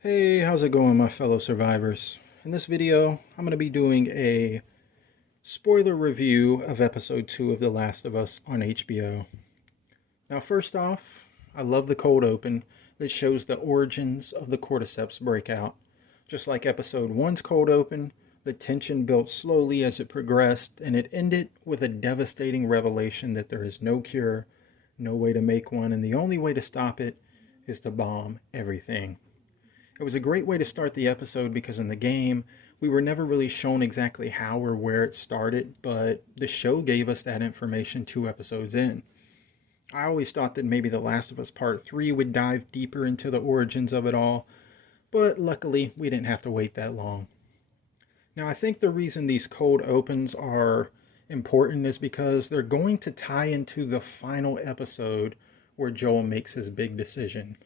Hey, how's it going, my fellow survivors? In this video, I'm going to be doing a spoiler review of episode 2 of The Last of Us on HBO. Now, first off, I love the cold open that shows the origins of the cordyceps breakout. Just like episode 1's cold open, the tension built slowly as it progressed, and it ended with a devastating revelation that there is no cure, no way to make one, and the only way to stop it is to bomb everything. It was a great way to start the episode because in the game, we were never really shown exactly how or where it started, but the show gave us that information 2 episodes in. I always thought that maybe The Last of Us Part 3 would dive deeper into the origins of it all, but luckily we didn't have to wait that long. Now, I think the reason these cold opens are important is because they're going to tie into the final episode where Joel makes his big decision.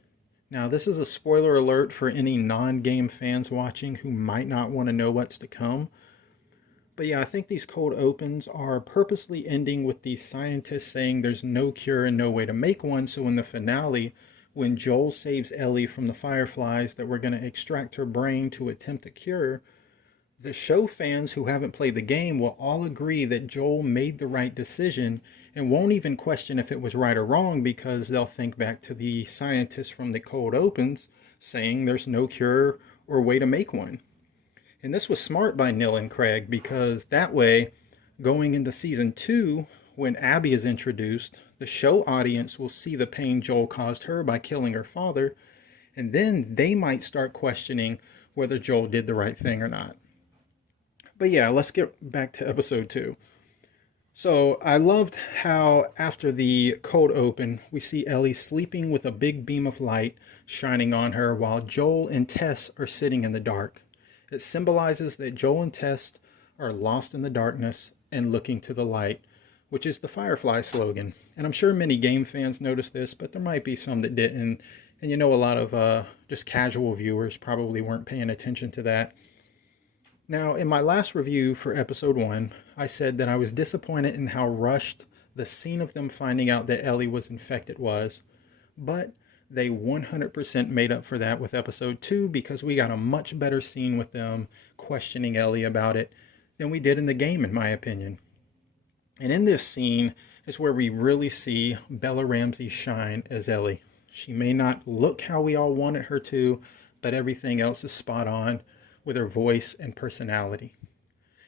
Now, this is a spoiler alert for any non-game fans watching who might not want to know what's to come. But yeah, I think these cold opens are purposely ending with these scientists saying there's no cure and no way to make one. So in the finale, when Joel saves Ellie from the fireflies that were going to extract her brain to attempt a cure, the show fans who haven't played the game will all agree that Joel made the right decision and won't even question if it was right or wrong because they'll think back to the scientists from the cold opens saying there's no cure or way to make one. And this was smart by Neil and Craig because that way, going into season 2, when Abby is introduced, the show audience will see the pain Joel caused her by killing her father, and then they might start questioning whether Joel did the right thing or not. But yeah, let's get back to episode 2. So I loved how after the cold open, we see Ellie sleeping with a big beam of light shining on her while Joel and Tess are sitting in the dark. It symbolizes that Joel and Tess are lost in the darkness and looking to the light, which is the Firefly slogan. And I'm sure many game fans noticed this, but there might be some that didn't. And you know, a lot of just casual viewers probably weren't paying attention to that. Now, in my last review for episode 1, I said that I was disappointed in how rushed the scene of them finding out that Ellie was infected was, but they 100% made up for that with episode 2 because we got a much better scene with them questioning Ellie about it than we did in the game, in my opinion. And in this scene is where we really see Bella Ramsey shine as Ellie. She may not look how we all wanted her to, but everything else is spot on with her voice and personality.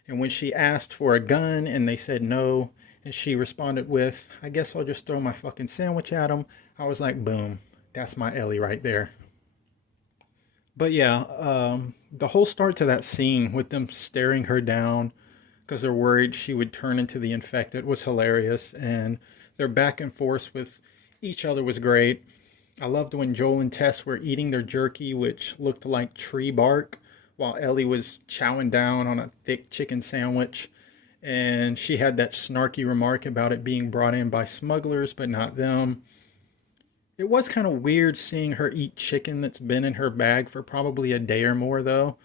And when she asked for a gun and they said no, and she responded with, I guess I'll just throw my fucking sandwich at them, I was like, boom, that's my Ellie right there. But yeah, the whole start to that scene with them staring her down because they're worried she would turn into the infected was hilarious. And their back and forth with each other was great. I loved when Joel and Tess were eating their jerky, which looked like tree bark, while Ellie was chowing down on a thick chicken sandwich. And she had that snarky remark about it being brought in by smugglers, but not them. It was kind of weird seeing her eat chicken that's been in her bag for probably a day or more, though.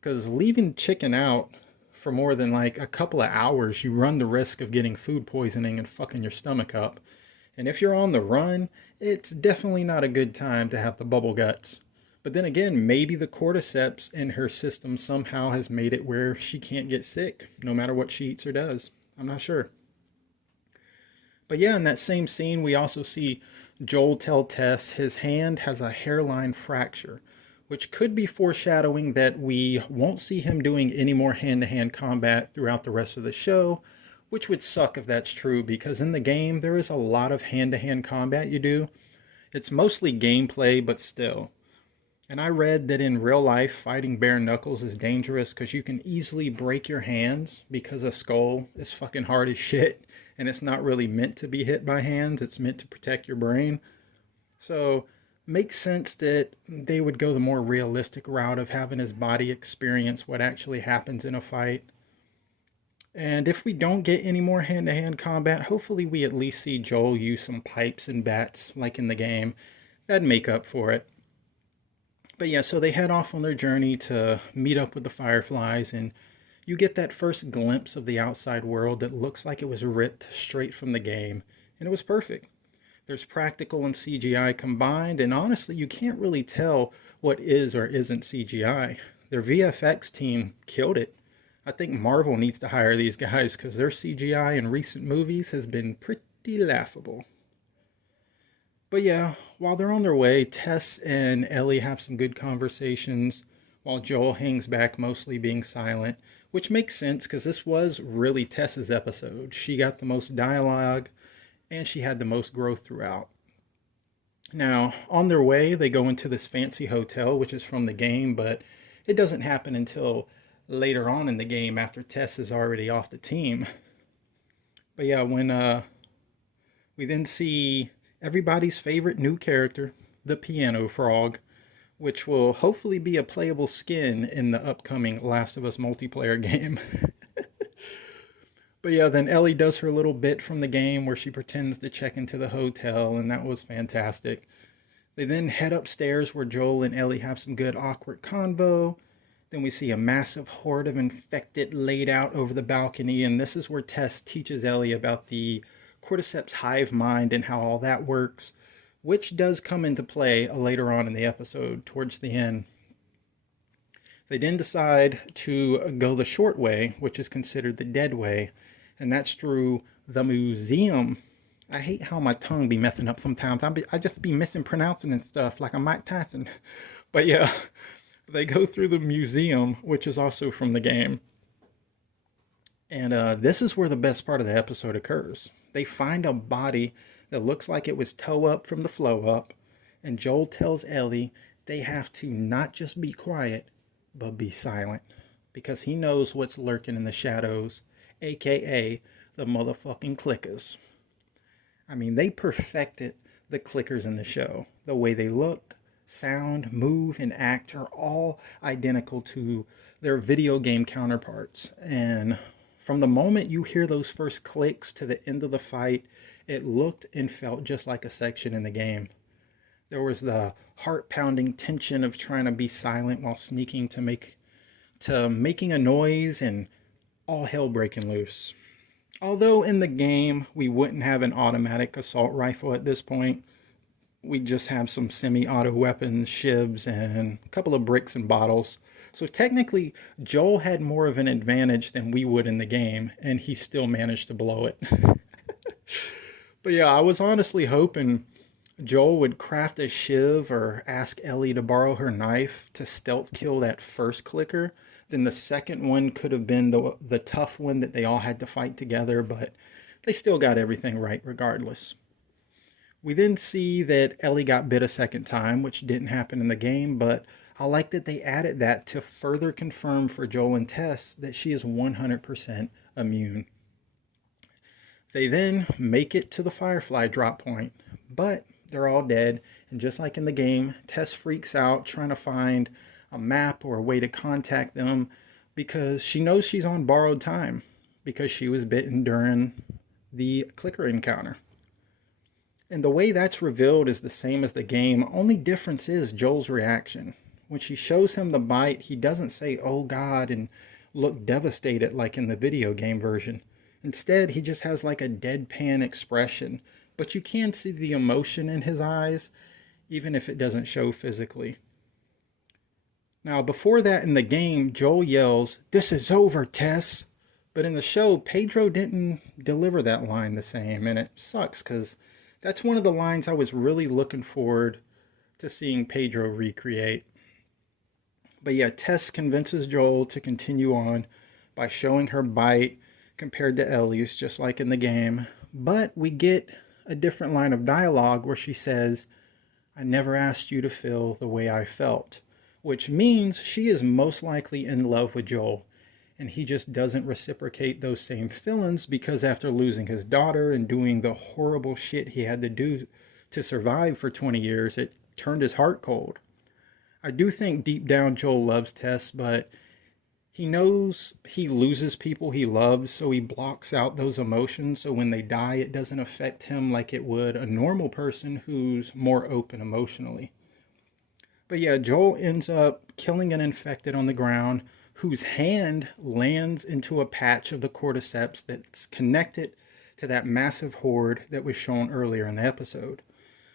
Because leaving chicken out for more than like a couple of hours, you run the risk of getting food poisoning and fucking your stomach up. And if you're on the run, it's definitely not a good time to have the bubble guts. But then again, maybe the cordyceps in her system somehow has made it where she can't get sick, no matter what she eats or does. I'm not sure. But yeah, in that same scene, we also see Joel tell Tess his hand has a hairline fracture, which could be foreshadowing that we won't see him doing any more hand-to-hand combat throughout the rest of the show, which would suck if that's true, because in the game, there is a lot of hand-to-hand combat you do. It's mostly gameplay, but still. And I read that in real life, fighting bare knuckles is dangerous because you can easily break your hands because a skull is fucking hard as shit and it's not really meant to be hit by hands. It's meant to protect your brain. So makes sense that they would go the more realistic route of having his body experience what actually happens in a fight. And if we don't get any more hand-to-hand combat, hopefully we at least see Joel use some pipes and bats like in the game. That'd make up for it. But yeah, so they head off on their journey to meet up with the Fireflies, and you get that first glimpse of the outside world that looks like it was ripped straight from the game, and it was perfect. There's practical and CGI combined, and honestly, you can't really tell what is or isn't CGI. Their VFX team killed it. I think Marvel needs to hire these guys because their CGI in recent movies has been pretty laughable. But yeah, while they're on their way, Tess and Ellie have some good conversations while Joel hangs back, mostly being silent, which makes sense because this was really Tess's episode. She got the most dialogue and she had the most growth throughout. Now, on their way, they go into this fancy hotel, which is from the game, but it doesn't happen until later on in the game after Tess is already off the team. But yeah, when we then see everybody's favorite new character, the Piano Frog, which will hopefully be a playable skin in the upcoming Last of Us multiplayer game. But yeah, then Ellie does her little bit from the game where she pretends to check into the hotel, and that was fantastic. They then head upstairs where Joel and Ellie have some good awkward convo. Then we see a massive horde of infected laid out over the balcony, and this is where Tess teaches Ellie about the cordyceps hive mind and how all that works, which does come into play later on in the episode, towards the end. They then decide to go the short way, which is considered the dead way, and that's through the museum. I hate how my tongue be messing up sometimes. I just be mispronouncing and stuff like I'm Mike Tyson. But yeah, they go through the museum, which is also from the game. And this is where the best part of the episode occurs. They find a body that looks like it was toe up from the flow up, and Joel tells Ellie they have to not just be quiet, but be silent, because he knows what's lurking in the shadows, aka the motherfucking clickers. I mean, they perfected the clickers in the show. The way they look, sound, move, and act are all identical to their video game counterparts. And from the moment you hear those first clicks to the end of the fight, it looked and felt just like a section in the game. There was the heart-pounding tension of trying to be silent while sneaking to making a noise, and all hell breaking loose. Although in the game we wouldn't have an automatic assault rifle at this point, we just have some semi-auto weapons, shivs, and a couple of bricks and bottles. So technically, Joel had more of an advantage than we would in the game, and he still managed to blow it. But yeah, I was honestly hoping Joel would craft a shiv or ask Ellie to borrow her knife to stealth kill that first clicker. Then the second one could have been the tough one that they all had to fight together, but they still got everything right regardless. We then see that Ellie got bit a second time, which didn't happen in the game, but I like that they added that to further confirm for Joel and Tess that she is 100% immune. They then make it to the Firefly drop point, but they're all dead, and just like in the game, Tess freaks out trying to find a map or a way to contact them because she knows she's on borrowed time because she was bitten during the clicker encounter. And the way that's revealed is the same as the game, only difference is Joel's reaction. When she shows him the bite, he doesn't say, "Oh God," and look devastated like in the video game version. Instead, he just has like a deadpan expression, but you can see the emotion in his eyes, even if it doesn't show physically. Now, before that in the game, Joel yells, "This is over, Tess." But in the show, Pedro didn't deliver that line the same, and it sucks because that's one of the lines I was really looking forward to seeing Pedro recreate. But yeah, Tess convinces Joel to continue on by showing her bite compared to Ellie's, just like in the game. But we get a different line of dialogue where she says, "I never asked you to feel the way I felt," which means she is most likely in love with Joel, and he just doesn't reciprocate those same feelings because after losing his daughter and doing the horrible shit he had to do to survive for 20 years, it turned his heart cold. I do think deep down Joel loves Tess, but he knows he loses people he loves, so he blocks out those emotions, so when they die, it doesn't affect him like it would a normal person who's more open emotionally. But yeah, Joel ends up killing an infected on the ground whose hand lands into a patch of the cordyceps that's connected to that massive horde that was shown earlier in the episode.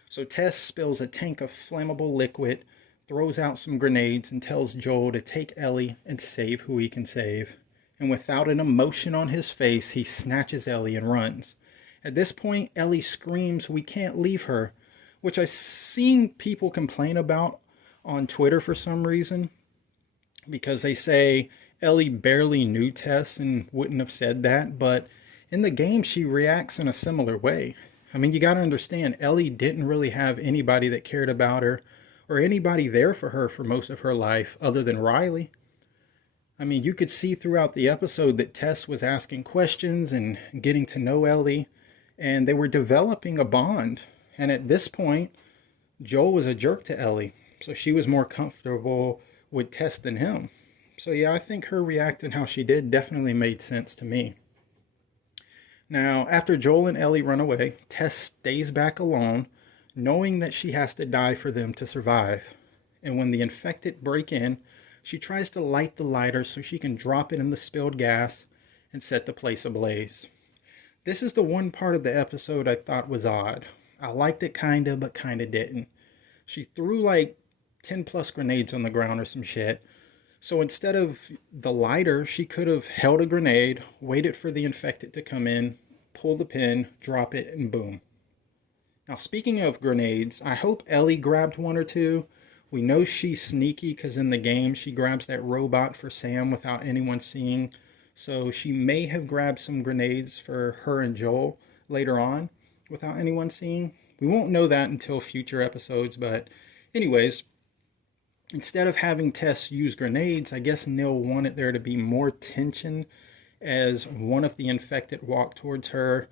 So Tess spills a tank of flammable liquid, throws out some grenades and tells Joel to take Ellie and save who he can save. And without an emotion on his face, he snatches Ellie and runs. At this point, Ellie screams, "We can't leave her," which I've seen people complain about on Twitter for some reason, because they say Ellie barely knew Tess and wouldn't have said that, but in the game she reacts in a similar way. I mean, you got to understand, Ellie didn't really have anybody that cared about her or anybody there for her for most of her life other than Riley. I mean, you could see throughout the episode that Tess was asking questions and getting to know Ellie, and they were developing a bond. And at this point, Joel was a jerk to Ellie, so she was more comfortable with Tess than him. So yeah, I think her reacting how she did definitely made sense to me. Now, after Joel and Ellie run away, Tess stays back alone, knowing that she has to die for them to survive. And when the infected break in, she tries to light the lighter so she can drop it in the spilled gas and set the place ablaze. This is the one part of the episode I thought was odd. I liked it kinda, but kinda didn't. She threw like 10 plus grenades on the ground or some shit. So instead of the lighter, she could have held a grenade, waited for the infected to come in, pull the pin, drop it, and boom. Now, speaking of grenades, I hope Ellie grabbed one or two. We know she's sneaky because in the game she grabs that robot for Sam without anyone seeing. So she may have grabbed some grenades for her and Joel later on without anyone seeing. We won't know that until future episodes, but anyways, instead of having Tess use grenades, I guess Neil wanted there to be more tension as one of the infected walked towards her,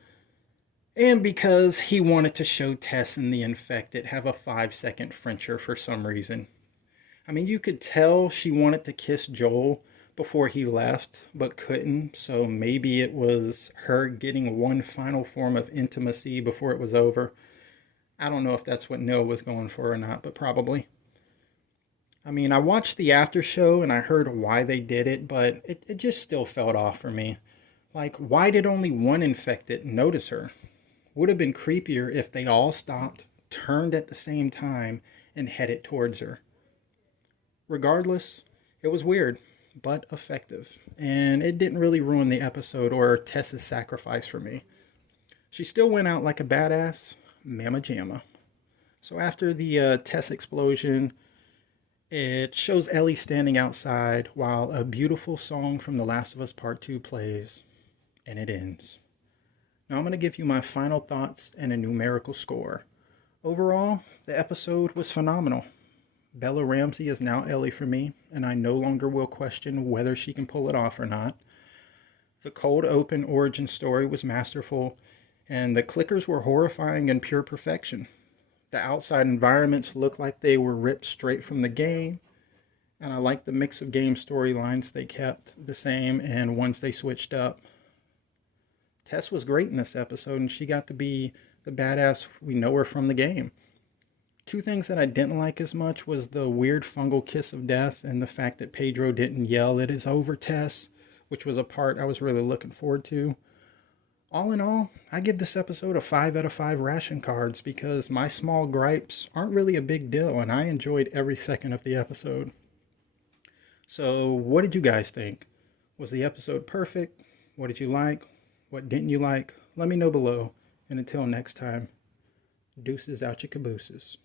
and because he wanted to show Tess and the infected have a 5-second Frencher for some reason. I mean, you could tell she wanted to kiss Joel before he left, but couldn't, so maybe it was her getting one final form of intimacy before it was over. I don't know if that's what Neil was going for or not, but probably. I mean, I watched the after show and I heard why they did it, but it just still felt off for me. Like, why did only one infected notice her? Would have been creepier if they all stopped, turned at the same time, and headed towards her. Regardless, it was weird, but effective, and it didn't really ruin the episode or Tess's sacrifice for me. She still went out like a badass, mamma jamma. So after the Tess explosion, it shows Ellie standing outside while a beautiful song from The Last of Us Part 2 plays, and it ends. Now I'm going to give you my final thoughts and a numerical score. Overall, the episode was phenomenal. Bella Ramsey is now Ellie for me, and I no longer will question whether she can pull it off or not. The cold open origin story was masterful, and the clickers were horrifying in pure perfection. The outside environments looked like they were ripped straight from the game, and I liked the mix of game storylines they kept the same and ones they switched up. Tess was great in this episode, and she got to be the badass we know her from the game. Two things that I didn't like as much was the weird fungal kiss of death and the fact that Pedro didn't yell, "It is over, Tess," which was a part I was really looking forward to. All in all, I give this episode a 5 out of 5 ration cards because my small gripes aren't really a big deal and I enjoyed every second of the episode. So, what did you guys think? Was the episode perfect? What did you like? What didn't you like? Let me know below. And until next time, deuces out your cabooses.